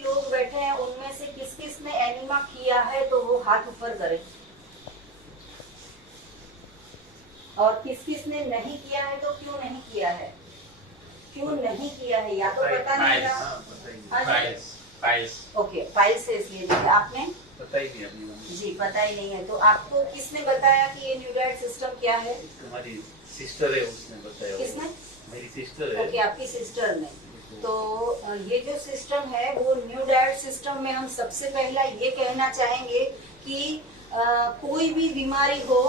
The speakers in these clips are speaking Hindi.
भी लोग बैठे हैं उनमें से किस किस ने एनीमा किया है तो वो हाथ ऊपर करे, और किस किस ने नहीं किया है तो क्यों नहीं किया है, क्यों नहीं किया है, या तो पता नहीं था। ओके, फाइल से इसलिए नहीं, आपने पता ही नहीं अभी जी, पता ही नहीं है। तो आपको किसने बताया कि ये न्यूडाइट सिस्टम क्या है? तुम्हारी सिस्टर है, उसने बताया। किसने? मेरी सिस्टर है। ओके, आपकी सिस्टर ने। तो ये जो सिस्टम है वो न्यू डाइट सिस्टम में हम सबसे पहला ये कहना चाहेंगे कि कोई भी बीमारी हो,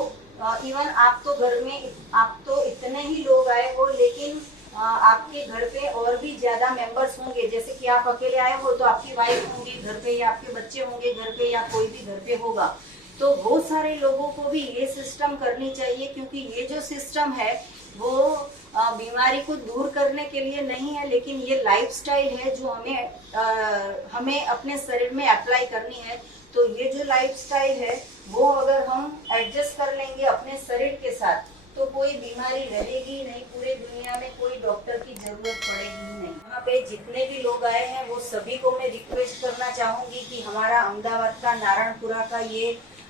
इवन आप तो घर में आप तो इतने ही लोग आए हो, लेकिन आपके घर पे और भी ज्यादा मेंबर्स होंगे, जैसे कि आप अकेले आए हो तो आपकी वाइफ होंगी घर पे, या आपके बच्चे होंगे घर पे, या कोई भी घर पे होगा, तो बहुत सारे लोगों को भी ये सिस्टम करनी चाहिए, क्योंकि ये जो सिस्टम है वो बीमारी को दूर करने के लिए नहीं है, लेकिन ये लाइफस्टाइल है जो हमें अपने शरीर में अप्लाई करनी है। तो ये जो लाइफस्टाइल है वो अगर हम एडजस्ट कर लेंगे अपने शरीर के साथ तो कोई बीमारी रहेगी नहीं, पूरे दुनिया में कोई डॉक्टर की जरूरत पड़ेगी ही नहीं। यहाँ पे जितने भी लोग आए हैं वो सभी को मैं रिक्वेस्ट करना चाहूंगी कि हमारा अहमदाबाद का नारायणपुरा का ये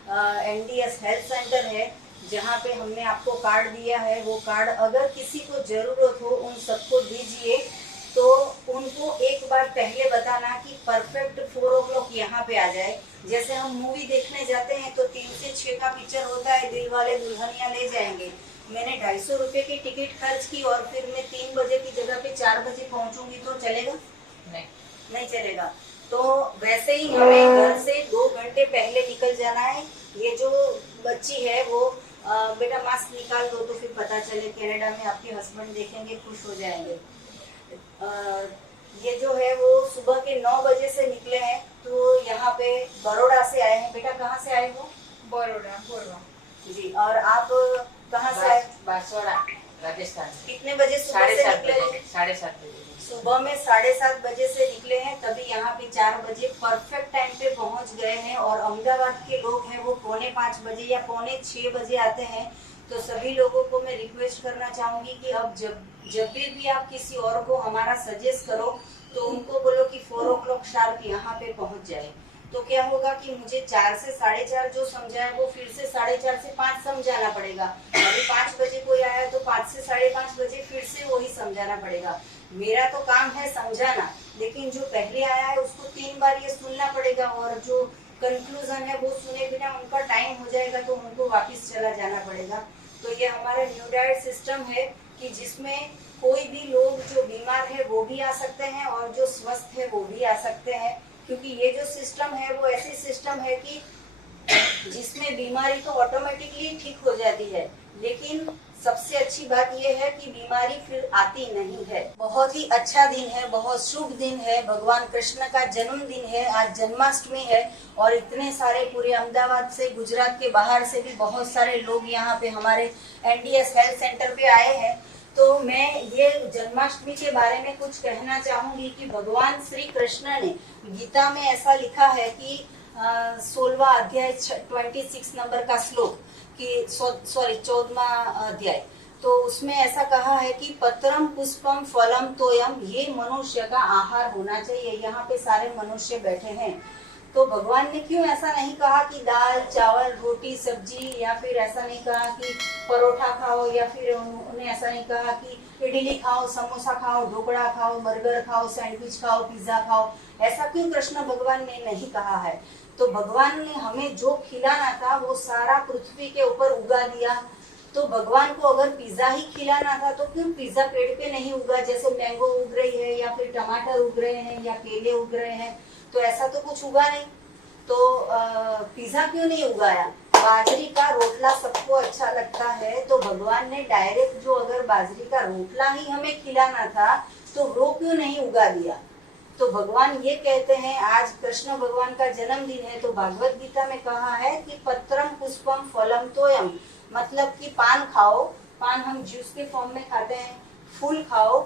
एनडीएस हेल्थ सेंटर है, जहाँ पे हमने आपको कार्ड दिया है, वो कार्ड अगर किसी को जरूरत हो उन सबको दीजिए। तो उनको एक बार पहले बताना कि परफेक्ट 4 o'clock यहाँ पे आ जाए। जैसे हम मूवी देखने जाते हैं तो 3 से 6 का पिक्चर होता है, दिल वाले दुल्हनिया ले जाएंगे, मैंने 250 रुपए की टिकट खर्च की और फिर मैं 3 बजे की जगह पे 4 बजे पहुंचूंगी तो चलेगा? नहीं चलेगा। तो वैसे ही हमें घर से 2 घंटे पहले निकल जाना है। ये जो बच्ची है वो बेटा मास्क निकाल दो तो फिर पता चले, कनाडा में आपके हस्बैंड देखेंगे खुश हो जाएंगे। ये जो है वो सुबह के 9 बजे से निकले हैं, तो यहाँ पे बड़ौदा से आए हैं। बेटा कहाँ से आए हो? बड़ौदा जी। और आप कहाँ से आए? बांसवाड़ा, राजस्थान। कितने बजे सुबह से निकले? 7:30 बजे। सुबह में 7:30 बजे से निकले हैं, तभी यहाँ पे 4 बजे परफेक्ट टाइम पे पहुँच गए हैं। और अहमदाबाद के लोग हैं वो 4:45 बजे या 5:45 बजे आते हैं। तो सभी लोगों को मैं रिक्वेस्ट करना चाहूंगी कि अब जब भी आप किसी और को हमारा सजेस्ट करो तो उनको बोलो कि 4 o'clock शार्प यहाँ पे पहुँच जाए। तो क्या होगा कि मुझे 4 से 4:30 जो समझा है वो फिर से 4:30 से 5 समझाना पड़ेगा। अभी 5 बजे कोई आया तो 5 से 5:30 बजे फिर से वही समझाना पड़ेगा। मेरा तो काम है समझाना, लेकिन जो पहले आया है उसको 3 बार ये सुनना पड़ेगा, और जो कंक्लूजन है वो सुने बिना उनका टाइम हो जाएगा तो उनको वापस चला जाना पड़ेगा। तो ये हमारा न्यू डाइट सिस्टम है कि जिसमें कोई भी लोग जो बीमार है वो भी आ सकते हैं और जो स्वस्थ है वो भी आ सकते हैं, क्योंकि ये जो सिस्टम है वो ऐसी सिस्टम है कि जिसमें बीमारी तो ऑटोमेटिकली ठीक हो जाती है, लेकिन सबसे अच्छी बात यह है कि बीमारी फिर आती नहीं है। बहुत ही अच्छा दिन है, बहुत शुभ दिन है, भगवान कृष्ण का जन्मदिन है, आज जन्माष्टमी है, और इतने सारे पूरे अहमदाबाद से, गुजरात के बाहर से भी बहुत सारे लोग यहाँ पे हमारे एनडीएस हेल्थ सेंटर पे आए हैं। तो मैं ये जन्माष्टमी के बारे में कुछ कहना चाहूंगी कि भगवान श्री कृष्ण ने गीता में ऐसा लिखा है कि 16वां अध्याय 26 नंबर का श्लोक कि 14वां अध्याय, तो उसमें ऐसा कहा है कि पत्रम पुष्पम फलम तोयम, ये मनुष्य का आहार होना चाहिए। यहाँ पे सारे मनुष्य बैठे हैं, तो भगवान ने क्यों ऐसा नहीं कहा कि दाल चावल रोटी सब्जी, या फिर ऐसा नहीं कहा कि परोठा खाओ, या फिर उन्होंने ऐसा नहीं कहा कि इडली खाओ, समोसा खाओ, ढोकड़ा खाओ, बर्गर खाओ, सैंडविच खाओ, पिज्जा खाओ, ऐसा क्यों कृष्ण भगवान ने नहीं कहा है? तो भगवान ने हमें जो खिलाना था वो सारा पृथ्वी के ऊपर उगा दिया। तो भगवान को अगर पिज्जा ही खिलाना था तो क्यों पिज्जा पेड़ पे नहीं उगा? जैसे मैंगो उग रही है, या फिर टमाटर उग रहे हैं, या केले उग रहे हैं, तो ऐसा तो कुछ उगा नहीं, तो पिज्जा क्यों नहीं उगाया? बाजरी का रोटला सबको अच्छा लगता है, तो भगवान ने डायरेक्ट जो अगर बाजरी का रोटला ही हमें खिलाना था तो वो क्यों नहीं उगा दिया? तो भगवान ये कहते हैं, आज कृष्ण भगवान का जन्मदिन है, तो भागवत गीता में कहा है कि पत्रम पुष्पम फलम तोयम, मतलब कि पान खाओ, पान हम जूस के फॉर्म में खाते हैं, फूल खाओ,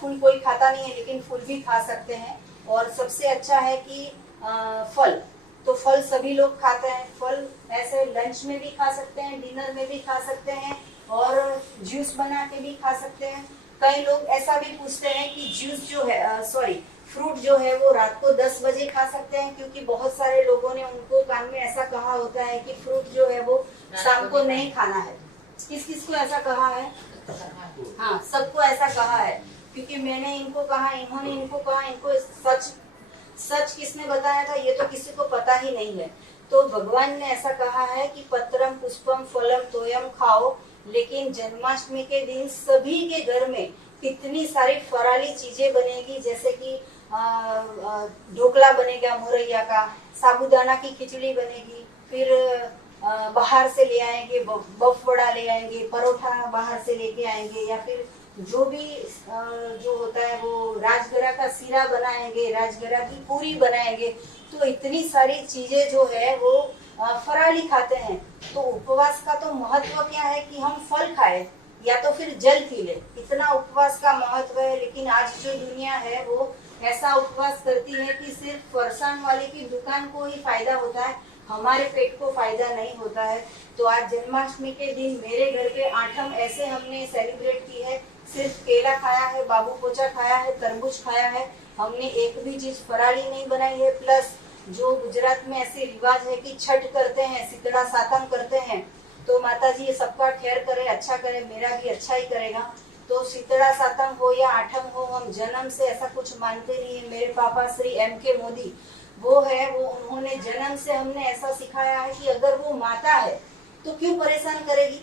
फूल कोई खाता नहीं है लेकिन फूल भी खा सकते हैं, और सबसे अच्छा है कि फल, तो फल सभी लोग खाते हैं। फल ऐसे लंच में भी खा सकते हैं, डिनर में भी खा सकते हैं, और जूस बना के भी खा सकते हैं। कई लोग ऐसा भी पूछते हैं कि जूस जो है फ्रूट जो है वो रात को 10 बजे खा सकते हैं, क्योंकि बहुत सारे लोगों ने उनको कान में ऐसा कहा होता है कि फ्रूट जो है वो शाम को नहीं खाना है। किस किस को ऐसा कहा है? हाँ, सबको ऐसा कहा है, क्योंकि मैंने इनको कहा, इन्होंने इनको कहा, इनको सच सच किसने बताया था ये तो किसी को पता ही नहीं है। तो भगवान ने ऐसा कहा है कि पत्रम पुष्पम फलम तोयम खाओ, लेकिन जन्माष्टमी के दिन सभी के घर में कितनी सारी फराली चीजें बनेगी, जैसे कि ढोकला बनेगा मोरैया का, साबूदाना की खिचड़ी बनेगी, फिर बाहर से ले आएंगे, बफ वड़ा ले आएंगे, परोठा बाहर से लेके आएंगे, या फिर जो भी जो होता है वो राजगरा का सीरा बनाएंगे, राजगरा की पूरी बनाएंगे। तो इतनी सारी चीजें जो है वो फराली खाते हैं। तो उपवास का तो महत्व क्या है कि हम फल खाएं या तो फिर जल पी ले, इतना उपवास का महत्व है। लेकिन आज जो दुनिया है वो ऐसा उपवास करती है कि सिर्फ फरसान वाले की दुकान को ही फायदा होता है, हमारे पेट को फायदा नहीं होता है। तो आज जन्माष्टमी के दिन मेरे घर पे आठम ऐसे हमने सेलिब्रेट की है, सिर्फ केला खाया है, बाबू पोचा खाया है, तरबूज खाया है, हमने एक भी चीज फराली नहीं बनाई है। प्लस जो गुजरात में ऐसे रिवाज है कि छठ करते हैं, शीतला सातम करते हैं, तो माता जी ये सबका खैर करे, अच्छा करे, मेरा भी अच्छा ही करेगा। तो शीतला सातम हो या आठम हो, हम जन्म से ऐसा कुछ मानते नहीं है। मेरे पापा श्री M.K. मोदी वो है, वो उन्होंने जन्म से हमने ऐसा सिखाया है कि अगर वो माता है तो क्यों परेशान करेगी,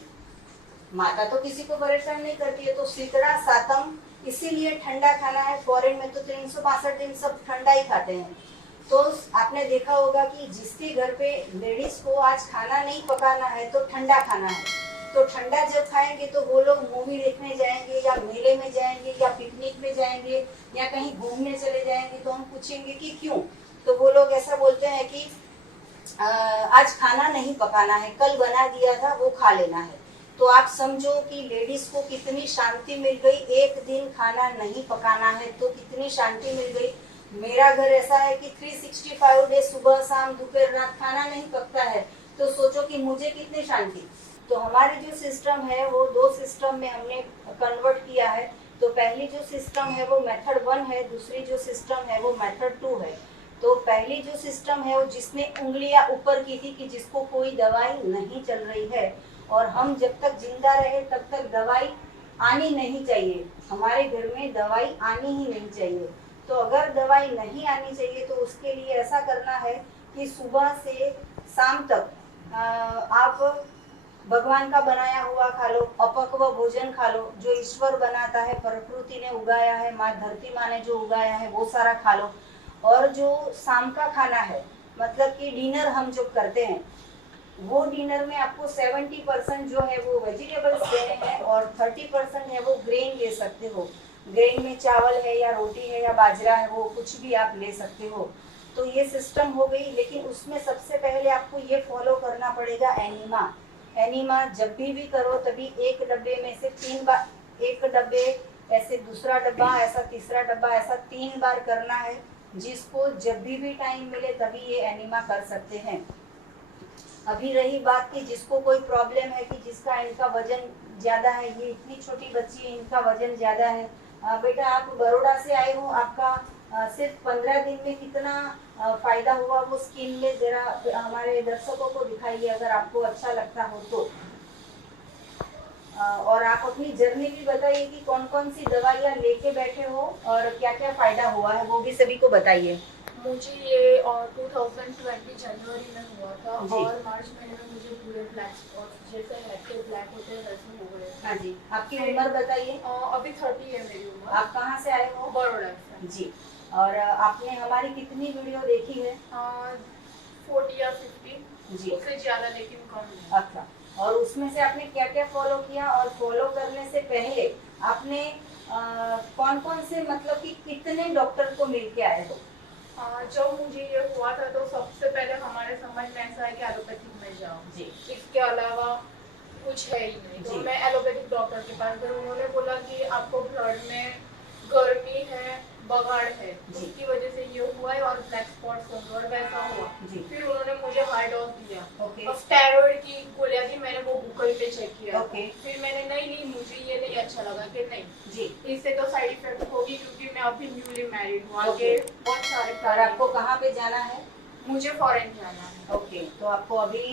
माता तो किसी को परेशान नहीं करती है। तो शीतला सातम इसीलिए ठंडा खाना है। फॉरेन में तो 365 दिन सब ठंडा ही खाते हैं। तो आपने देखा होगा कि जिसके घर पे लेडीज को आज खाना नहीं पकाना है तो ठंडा खाना है, तो ठंडा जब खाएंगे तो वो लोग मूवी देखने जाएंगे या मेले में जाएंगे या पिकनिक में जाएंगे या कहीं घूमने चले जाएंगे। तो हम पूछेंगे कि क्यों, तो वो लोग ऐसा बोलते हैं कि आज खाना नहीं पकाना है, कल बना दिया था वो खा लेना है। तो आप समझो कि लेडीज को कितनी शांति मिल गई, एक दिन खाना नहीं पकाना है तो कितनी शांति मिल गई। मेरा घर ऐसा है कि 365 डेज सुबह शाम दोपहर रात खाना नहीं पकता है, तो सोचो कि मुझे कितनी शांति। तो हमारे जो सिस्टम है वो 2 सिस्टम में हमने कन्वर्ट किया है। तो पहली जो सिस्टम है वो मेथड 1 है, दूसरी जो सिस्टम है वो मेथड 2 है। तो पहली जो सिस्टम है वो जिसने उंगलियां ऊपर की थी कि जिसको कोई दवाई नहीं चल रही है, और हम जब तक जिंदा रहे तब तक दवाई आनी नहीं चाहिए, हमारे घर में दवाई आनी ही नहीं चाहिए। तो अगर दवाई नहीं आनी चाहिए तो उसके लिए ऐसा करना है कि सुबह से शाम तक आप भगवान का बनाया हुआ खा लो, अपक्व भोजन खा लो, जो ईश्वर बनाता है, प्रकृति ने उगाया है, माँ धरती माँ ने जो उगाया है वो सारा खा लो। और जो शाम का खाना है, मतलब कि डिनर हम जो करते हैं, वो डिनर में आपको 70% जो है वो वेजिटेबल्स देने हैं और 30% है वो ग्रेन ले सकते हो। ग्रेन में चावल है या रोटी है या बाजरा है, वो कुछ भी आप ले सकते हो। तो ये सिस्टम हो गई। लेकिन उसमें सबसे पहले आपको ये फॉलो करना पड़ेगा एनीमा। एनीमा जब भी करो तभी एक डब्बे में से 3 बार, एक डब्बे ऐसे दूसरा डब्बा ऐसा तीसरा डब्बा ऐसा 3 बार करना है। जिसको जब भी टाइम मिले तभी ये एनीमा कर सकते हैं। अभी रही बात कि जिसको कोई प्रॉब्लम है कि जिसका इनका वजन ज्यादा है, ये इतनी छोटी बच्ची है इनका वजन ज्यादा है। बेटा आप बड़ौदा से आए हो, आपका सिर्फ 15 दिन में कितना फायदा हुआ वो स्किन में जरा हमारे दर्शकों को दिखाइए, अगर आपको अच्छा लगता हो तो। और आप अपनी जर्नी भी बताइए कि कौन कौन सी दवाइयाँ लेके बैठे हो और क्या क्या फायदा हुआ है, वो भी सभी को बताइए। मुझे ये 2020 जनवरी में हुआ था जी। और मार्च महीने में मुझे पूरे ब्लैक स्पॉट जैसे हेड के ब्लैक होते हैं वैसे हो गए। हाँ जी, आपकी उम्र बताइए। अभी 30 है मेरी उम्र। आप कहाँ से आए हो? बड़ौदा से। जी। और आपने हमारी कितनी वीडियो देखी है? 40 या 50 जी। उससे ज्यादा, लेकिन कम नहीं। अच्छा, और उसमें से आपने क्या क्या फॉलो किया, और फॉलो करने से पहले आपने कौन कौन से मतलब कि कितने डॉक्टर को मिल के आए हो? जब मुझे ये हुआ था तो सबसे पहले हमारे समझ में ऐसा है कि एलोपैथिक में जाओ जी। इसके अलावा कुछ है ही नहीं। तो जी। मैं एलोपैथिक डॉक्टर के पास गई, उन्होंने बोला कि आपको ब्लड में गर्मी है, बगाड़ है, जी। उसकी वजह से ये हुआ है और ब्लैक स्पॉट्स होंगे और वैसा हुआ। जी। फिर उन्होंने मुझे हाई डोज दिया ओके। और स्टेरॉइड की गोलियां दी, मैंने वो गूगल पे चेक किया। ओके। फिर मैंने नहीं मुझे ये नहीं अच्छा लगा कि नहीं जी। इससे तो साइड इफेक्ट होगी, क्योंकि मैं अभी न्यूली मैरिड हूँ, आगे Okay. बहुत सारे और प्लान आपको कहाँ पे जाना है? मुझे फॉरेन जाना है। ओके, तो आपको अभी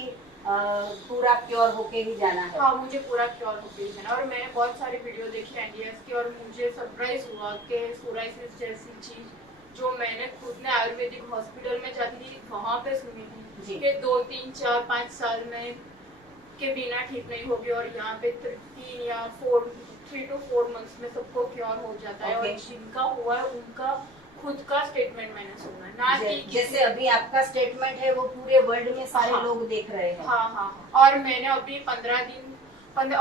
पूरा क्योर होके ही जाना है। हाँ, मुझे पूरा क्योर हो गई है ना। और मैंने बहुत सारी वीडियो देखी एनडीएस की और मुझे सरप्राइज हुआ कि सोराइसिस जैसी चीज जो मैंने खुद ने आयुर्वेदिक हॉस्पिटल में जाती थी वहाँ पे सुनी जी। थी कि 2, 3, 4, 5 साल में के बिना ठीक नहीं होगी और यहाँ पे 3 या 3 to 4 मंथ्स में सबको क्योर हो जाता है। और Okay. जिनका हुआ है उनका खुद का स्टेटमेंट मैंने सुना है, ना कि जैसे अभी आपका स्टेटमेंट है वो पूरे वर्ल्ड में सारे हाँ। लोग देख रहे हैं। हाँ हाँ हाँ। और मैंने अभी 15 दिन 5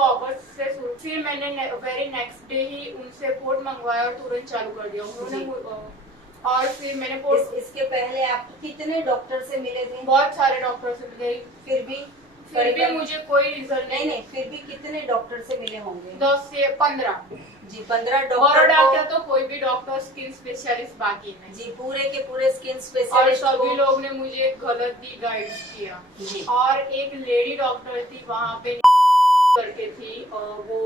अगस्त से शुरू, फिर मैंने वेरी नेक्स्ट डे ही उनसे रिपोर्ट मंगवाया और तुरंत चालू कर दिया उन्होंने। और फिर मैंने इसके पहले आप कितने डॉक्टर से मिले थे? बहुत सारे डॉक्टर से मिले, फिर भी मुझे कोई रिजल्ट नहीं, फिर भी कितने डॉक्टर से मिले होंगे? 10 से 15। जी, 15 बड़ौदा डॉक्टर का तो कोई भी डॉक्टर स्किन स्पेशलिस्ट बाकी नहीं। जी, पूरे के पूरे स्किन और स्पेशलिस्ट सभी लोग ने मुझे गलत भी गाइड किया। जी। और एक लेडी डॉक्टर थी वहाँ पे करके थी, और वो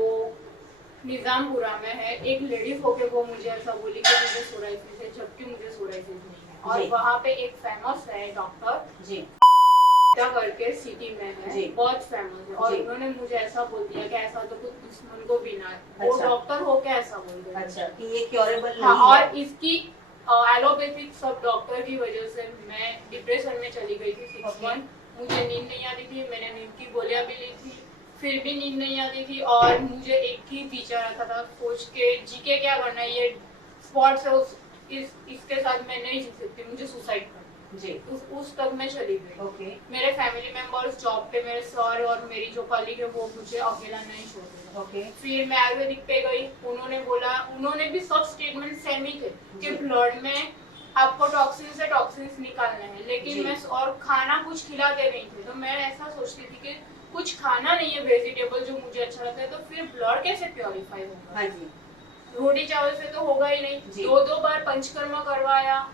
निजामपुरा में है। एक लेडीज होके वो मुझे ऐसा बोली कि मुझे सोराइसिस है, जबकि मुझे सोराइसिस नहीं है। और जी। वहाँ पे एक फेमस है डॉक्टर जी करके सिटी में है, जी। बहुत फेमस है। और जी। उन्होंने मुझे ऐसा बोल दिया कि ऐसा तो कुछ दुश्मन को भी ना है। वो अच्छा। डॉक्टर होके ऐसा बोल दिया। अच्छा, कि ये क्योरेबल हाँ, नहीं है। और इसकी एलोपैथिक सब डॉक्टर की वजह से मैं डिप्रेशन में चली गई थी 6 Okay. मंथ। मुझे नींद नहीं आती थी, मैंने नींद की गोलियां भी ली थी, फिर भी नींद नहीं आती थी। और मुझे एक ही विचार आता था, सोच के जीके क्या करना है, ये स्पॉट से इसके साथ मैं नहीं जी सकती, मुझे सुसाइड करना। जी। उस तक मैं चली गई। ओके। मेरे फैमिली मेंबर्स जॉब पे, मेरे सर और मेरी जो कलीग है वो मुझे अकेला नहीं छोड़ रहे। ओके। फिर मैं आयुर्वेदिक पे गई, उन्होंने भी सब स्टेटमेंट सेम ही थे कि जी। ब्लड में आपको टॉक्सिन्स निकालने हैं, जी। लेकिन मैं और खाना कुछ खिलाते नहीं थे। तो मैं ऐसा सोचती थी कि कुछ खाना नहीं है वेजिटेबल जो मुझे अच्छा लगता है, तो फिर ब्लड कैसे प्योरीफाई होगा? हाँ जी। रोटी चावल से तो होगा ही नहीं। जी। 2 बार पंचकर्मा करवाया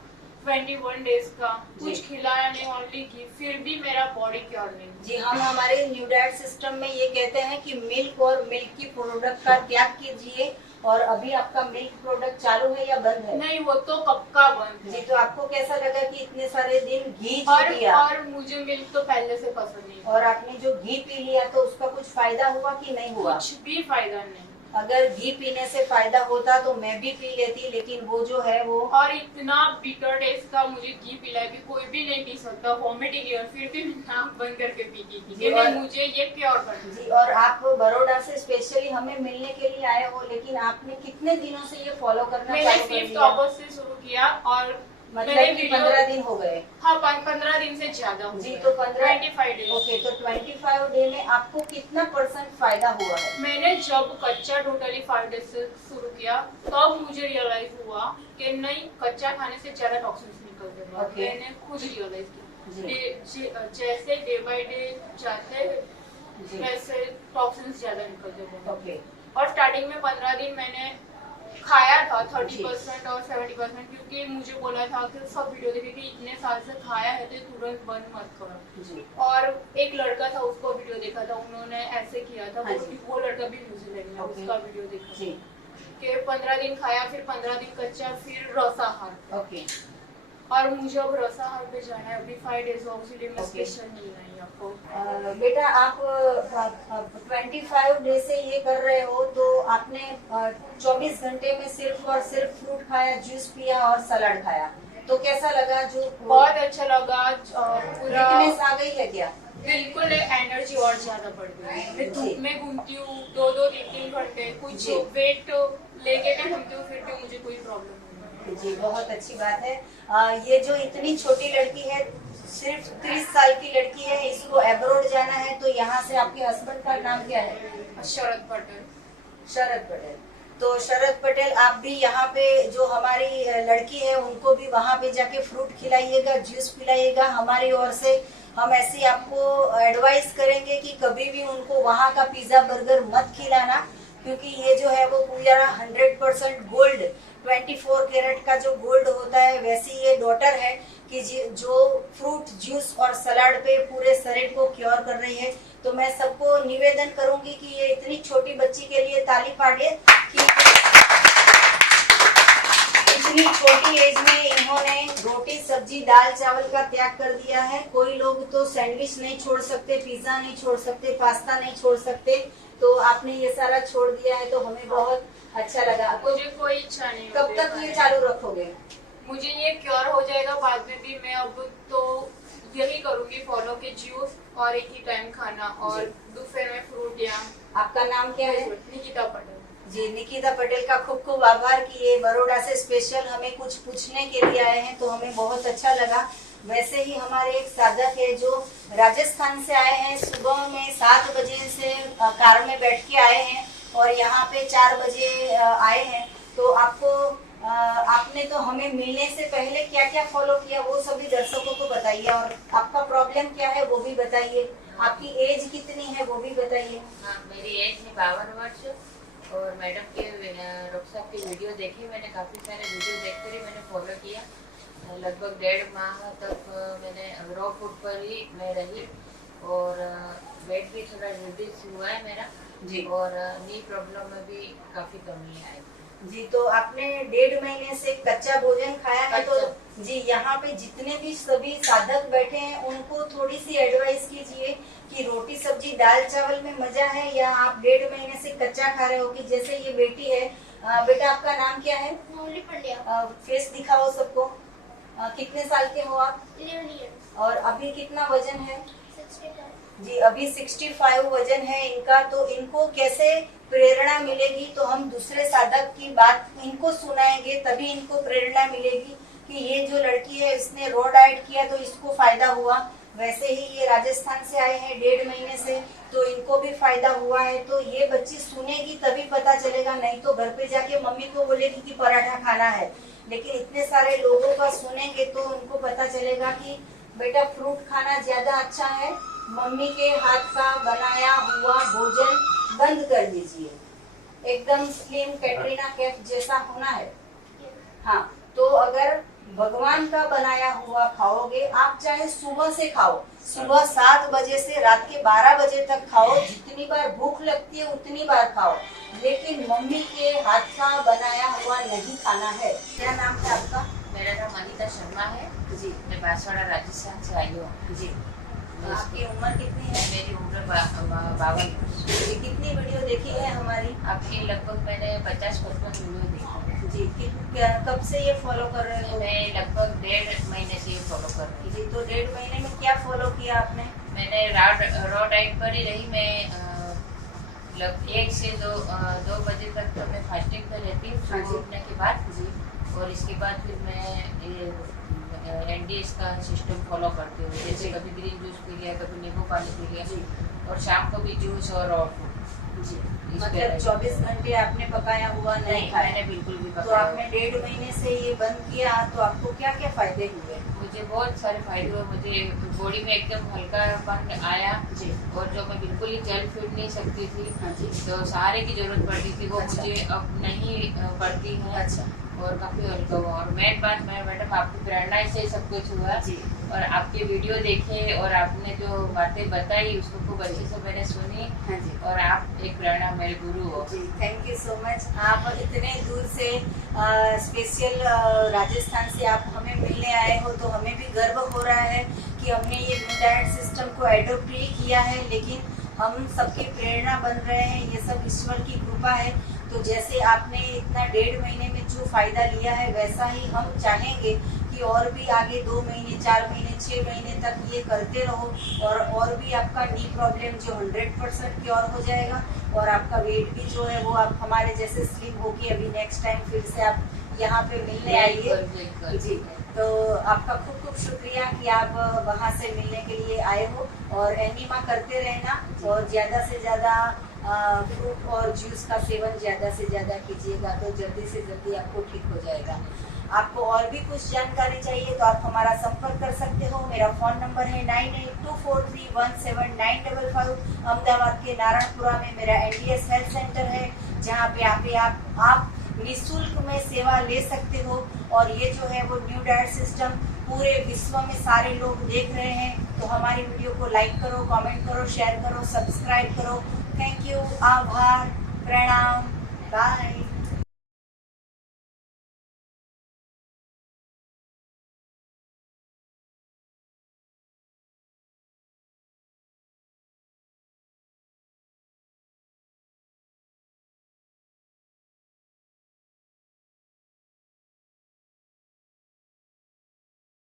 21 डेज का, जी। कुछ खिलाया नहीं, ओनली घी, फिर भी मेरा बॉडी क्योर नहीं। जी, हम हमारे न्यूडैट सिस्टम में ये कहते हैं कि मिल्क और मिल्क की प्रोडक्ट का त्याग कीजिए। और अभी आपका मिल्क प्रोडक्ट चालू है या बंद है? नहीं, वो तो कब का बंद जी, है। तो आपको कैसा लगा कि इतने सारे दिन घी और पी लिया और मुझे मिल्क तो पहले से पसंद नहीं, और आपने जो घी पी लिया तो उसका कुछ फायदा हुआ कि नहीं हुआ? कुछ भी फायदा नहीं। अगर घी पीने से फायदा होता तो मैं भी पी लेती, लेकिन वो जो है वो और इतना बिटर टेस्ट का मुझे घी पिला कि कोई भी नहीं पी सकता, वॉमिटिंग है, और फिर भी मैं आँख बंद करके पीती थी जी, कि और- नहीं, मुझे ये क्योर करना जी। और आप बड़ौदा से स्पेशली हमें मिलने के लिए आए हो, लेकिन आपने कितने दिनों से ये फॉलो करना मैंने चालू कर 5 दिया? अगस्त से शुरू किया और मतलब मैंने कि वीडियो 15 दिन हो गए। हाँ 15 दिन से ज्यादा हो जी, गए। तो 15 25 डेज। ओके, तो 25 डे में आपको कितना % फायदा हुआ है? मैंने जब कच्चा टोटली 5 डेज से शुरू किया तब मुझे रियलाइज हुआ कि नहीं, कच्चा खाने से ज्यादा टॉक्सिन्स निकलते हैं। Okay. मैंने खुद रियलाइज जी। किया जैसे डे बाय डे जाते हैं जी। वैसे टॉक्सिन्स ज्यादा निकलते हैं। ओके। और स्टार्टिंग में 15 दिन मैंने खाया था जी। 30% और 70%, क्योंकि मुझे बोला था कि सब वीडियो देखे कि इतने साल से खाया है तो तुरंत बंद मत करो। जी। और एक लड़का था, उसको वीडियो देखा था, उन्होंने ऐसे किया था। हाँ जी। वो लड़का भी न्यूजीलैंड में, ओके। उसका वीडियो देखा जी। कि 15 दिन खाया, फिर 15 दिन कच्चा, फिर रसाहार। ओके। और मुझे अब रसाहार पे जाना है, अभी 5 डेज हो, इसलिए मैं ओके। स्पेशल नहीं आई आपको। बेटा, आप 25 डे से ये कर रहे हो तो आपने 24 घंटे में सिर्फ और सिर्फ फ्रूट खाया, जूस पिया और सलाद खाया, तो कैसा लगा? जो बहुत अच्छा लगा। पूरा वीकनेस आ गई है क्या? बिल्कुल एनर्जी और ज्यादा बढ़ गई। मैं धूप में घूमती हूँ 2-2, 3-3 घंटे, कुछ जी। वेट लेके भी घूमती हूँ, फिर भी मुझे कोई प्रॉब्लम नहीं। जी, बहुत अच्छी बात है। ये जो इतनी छोटी लड़की है, सिर्फ 30 साल की लड़की है, इसको अब्रॉड जाना है, तो यहाँ से आपके हस्बैंड का नाम क्या है? शरद पटेल। शरद पटेल। तो शरद पटेल, आप भी यहाँ पे जो हमारी लड़की है उनको भी वहाँ पे जाके फ्रूट खिलाइएगा, जूस पिलाइएगा। हमारी ओर से हम ऐसी आपको एडवाइस करेंगे कि कभी भी उनको वहाँ का पिज्जा बर्गर मत खिलाना, क्योंकि ये जो है वो पूरा 100% गोल्ड, 24 कैरेट का जो गोल्ड होता है, वैसी ये डॉटर है कि जो फ्रूट जूस और सलाद पे पूरे शरीर को क्योर कर रही है। तो मैं सबको निवेदन करूंगी कि ये इतनी छोटी बच्ची के लिए ताली पाड़िए कि इतनी छोटी एज में इन्होंने रोटी सब्जी दाल चावल का त्याग कर दिया है। कोई लोग तो सैंडविच नहीं छोड़ सकते, पिज्जा नहीं छोड़ सकते, पास्ता नहीं छोड़ सकते, तो आपने ये सारा छोड़ दिया है, तो हमें बहुत अच्छा लगा। तो मुझे कोई इच्छा नहीं कब तक ये चालू रखोगे? मुझे ये क्योर हो जाएगा बाद में भी, मैं अब तो यही करूंगी फॉलो के जूस और एक ही टाइम खाना और दोपहर में फ्रूट या आपका नाम क्या है? निकिता पटेल। जी, निकिता पटेल का खूब खूब आभार कि ये बड़ौदा से स्पेशल हमें कुछ पूछने के लिए आए हैं, तो हमें बहुत अच्छा लगा। वैसे ही हमारे एक साधक है जो राजस्थान से आए हैं, सुबह में 7 बजे से कार में बैठ के आए हैं और यहाँ पे 4 बजे आए हैं। तो आपने तो हमें मिलने से पहले क्या क्या फॉलो किया वो सभी दर्शकों को बताइए, और आपका प्रॉब्लम क्या है वो भी बताइए, आपकी एज कितनी है वो भी बताइए। हाँ, मेरी एज है 52 वर्ष और मैडम के रुखसार की वीडियो देखी मैंने, काफ़ी सारे वीडियो देखकर ही मैंने फॉलो किया। लगभग 1.5 माह तक मैंने रॉ फूड पर ही मैं रही और वेट भी थोड़ा रिड्यूस हुआ है मेरा जी, और नी प्रॉब्लम में भी काफ़ी कमी आई जी। तो आपने 1.5 महीने से कच्चा भोजन खाया है, तो जी यहाँ पे जितने भी सभी साधक बैठे हैं उनको थोड़ी सी एडवाइस कीजिए कि रोटी सब्जी दाल चावल में मजा है या आप 1.5 महीने से कच्चा खा रहे हो। कि जैसे ये बेटी है, बेटा आपका नाम क्या है? मौली पंड्या। फेस दिखाओ सबको। कितने साल के हो आप? 11 years। और अभी कितना वजन है? 65। जी, अभी 65 वजन है इनका। तो इनको कैसे प्रेरणा मिलेगी? तो हम दूसरे साधक की बात इनको सुनाएंगे, तभी इनको प्रेरणा मिलेगी कि ये जो लड़की है इसने रॉ डाइट किया तो इसको फायदा हुआ। वैसे ही ये राजस्थान से आए हैं 1.5 महीने से, तो इनको भी फायदा हुआ है। तो ये बच्ची सुनेगी तभी पता चलेगा, नहीं तो घर पे जाके मम्मी को बोलेगी कि पराठा खाना है। लेकिन इतने सारे लोगों का सुनेंगे तो उनको पता चलेगा कि बेटा फ्रूट खाना ज्यादा अच्छा है, मम्मी के हाथ का बनाया हुआ भोजन बंद कर दीजिए, एकदम स्लिम कैटरीना कैफ जैसा होना है। हाँ, तो अगर भगवान का बनाया हुआ खाओगे, आप चाहे सुबह से खाओ, सुबह 7 बजे से रात के 12 बजे तक खाओ, जितनी बार भूख लगती है उतनी बार खाओ, लेकिन मम्मी के हाथ का बनाया हुआ नहीं खाना है। क्या नाम है आपका? मेरा नाम अनिता शर्मा है जी, मैं बांसवाड़ा राजस्थान से आई हूँ जी। आपकी उम्र कितनी है? मेरी उम्र 52 वर्ष। जी, कितनी वीडियो देखी है हमारी? आपकी लगभग मैंने 50-55 वीडियो देखी। जी, कब से ये फॉलो कर रहे हो? मैं लगभग 1.5 महीने से ये फॉलो कर रही हूँ। जी, तो 1.5 महीने में क्या फॉलो किया आपने? मैंने रॉ डाइट पर ही रही। मैं 1 से 2 बजे तक तो मैं फास्टिंग पे रहती हूँ हाँ जी। सुबह उठने के बाद जी, और इसके बाद फिर मैं NDS का सिस्टम फॉलो करती हूँ। जैसे जी। कभी ग्रीन जूस पी लिया, कभी नींबू पानी पी लिया जी, और शाम को भी जूस और रॉ फूड। जी। इस मतलब तरह। 24 घंटे आपने पकाया हुआ नहीं नहीं, खाया? मैंने बिल्कुल भी तो पकाया। आपने 1.5 महीने से ये बंद किया, तो आपको क्या क्या फायदे हुए? मुझे बहुत सारे फायदे हुए। मुझे बॉडी में एकदम हल्कापन आया जी, और जो मैं बिल्कुल ही जल फिर नहीं सकती थी, हाँ जी। तो सहारे की जरूरत पड़ती थी, वो अच्छा। मुझे अब नहीं पड़ती है अच्छा, और काफी हल्का हुआ। और मेन बात मैडम आपकी प्रेरणा से सब कुछ हुआ जी, और आपके वीडियो देखे और आपने जो बातें बताई उसको खूब अच्छे से मैंने सुनी हाँ जी। और आप एक प्रेरणा मेरे गुरु हो। जी, थैंक यू सो मच। आप इतने दूर से स्पेशल राजस्थान से आप हमें मिलने आए हो, तो हमें भी गर्व हो रहा है कि हमने ये न्यू डाइट सिस्टम को एडोप्ट ही किया है, लेकिन हम सबकी प्रेरणा बन रहे हैं। ये सब ईश्वर की कृपा है। तो जैसे आपने इतना 1.5 महीने में जो फायदा लिया है, वैसा ही हम चाहेंगे कि और भी आगे 2 महीने 4 महीने 6 महीने तक ये करते रहो और भी आपका नी प्रॉब्लम जो 100% क्योर हो जाएगा और आपका वेट भी जो है वो आप हमारे जैसे स्लिम होके अभी नेक्स्ट टाइम फिर से आप यहाँ पे मिलने आइए। बिल्कुल। जी, तो आपका खूब खूब शुक्रिया कि आप वहाँ से मिलने के लिए आए हो, और एनीमा करते रहना और ज़्यादा से ज़्यादा फ्रूट और जूस का सेवन ज़्यादा से ज़्यादा कीजिएगा, तो जल्दी से जल्दी आपको ठीक हो जाएगा। आपको और भी कुछ जानकारी चाहिए तो आप हमारा संपर्क कर सकते हो। मेरा फ़ोन नंबर है 9824317955। अहमदाबाद के नारायणपुरा में मेरा NDS हेल्थ सेंटर है, जहाँ पे आप निःशुल्क में सेवा ले सकते हो। और ये जो है वो न्यू डाइट सिस्टम पूरे विश्व में सारे लोग देख रहे हैं, तो हमारी वीडियो को लाइक करो, कमेंट करो, शेयर करो, सब्सक्राइब करो। थैंक यू, आभार, प्रणाम, बाय।